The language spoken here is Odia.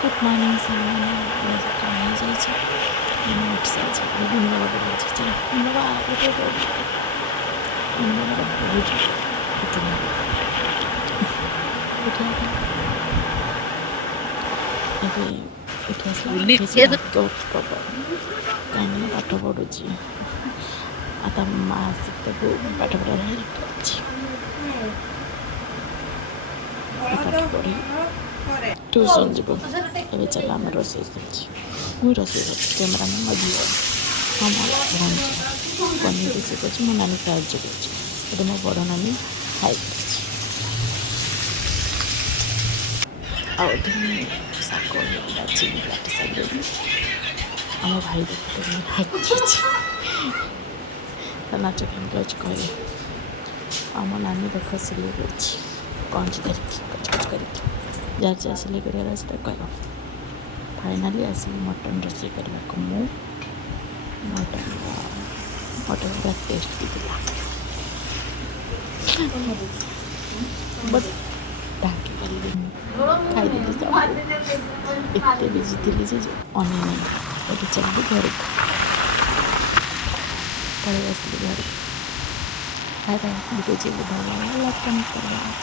गुड मॉर्निंग सामने ହେଇଯାଇଛି ଉଠି ସାରିଛି ବିଭିନ୍ନ ବାବା ଅଛି ଚାଲ ବାବା ବହୁତ ଉଠୁନି ଏବେ ଉଠି ଆସିଲା କାହିଁକିନା ପାଠ ପଢ଼ୁଛି ଆଉ ତା ମା ଆସିକି ତାକୁ ପାଠ ପଢ଼ାରେ ହେଲ୍ପ କରୁଛି ପାଠ ପଢ଼ି ଟ୍ୟୁସନ୍ ଯିବ ଏବେ ଚାଲ ଆମେ ରୋଷେଇ କରୁଛି ମୁଁ ରୋଷେଇ କରୁଛି କ୍ୟାମେରାମ୍ୟାନ୍ ମୋ ଝିଅ ହଁ ମୋ ଭଉଣୀ ପନିର ରୋଷେଇ କରୁଛି ମୋ ନାନୀ ସାହାଯ୍ୟ କରୁଛି ଏବେ ମୋ ବଡ଼ ନାନୀ ଖାଇଛି ଆଉ ଏଠି ଶାଗ ବାଛିକି କାଟି ସାରିଲେଣି ଆମ ଭାଇ ଦେଖୁଛନ୍ତି ନାଚିଛି ତା ନାଚ କେମିତି ଅଛି କହିଲେ ଆମ ନାନୀ ଦେଖ ସିଲେଇ କରୁଛି କଞ୍ଚି ଧରିକି କଚକଚ କରିକି ଯାହାର ଯାହା ସିଲେଇ କରିବାର ଅଛି ତାକୁ କହିବ ଫାଇନାଲି ଆସିଲି ମଟନ୍ ରୋଷେଇ କରିବାକୁ ମୁଁ ମଟନ୍ ପୁରା ଟେଷ୍ଟି ଥିଲା ବଟ୍ ଢାଙ୍କି ପାରିଲିନି ଖାଇଦେଲି ସବୁ ଏତେ ବିଜି ଥିଲି ଯେ ଅନେଇ ନାହିଁ ଏବେ ଚାଲିଲି ଘରକୁ ପଳେଇ ଆସିଲି ଘରକୁ ଭିଡ଼ିଓ ଭଲ ଲାଗିଲା ଲାଇକ୍ କମେଣ୍ଟ କରିବା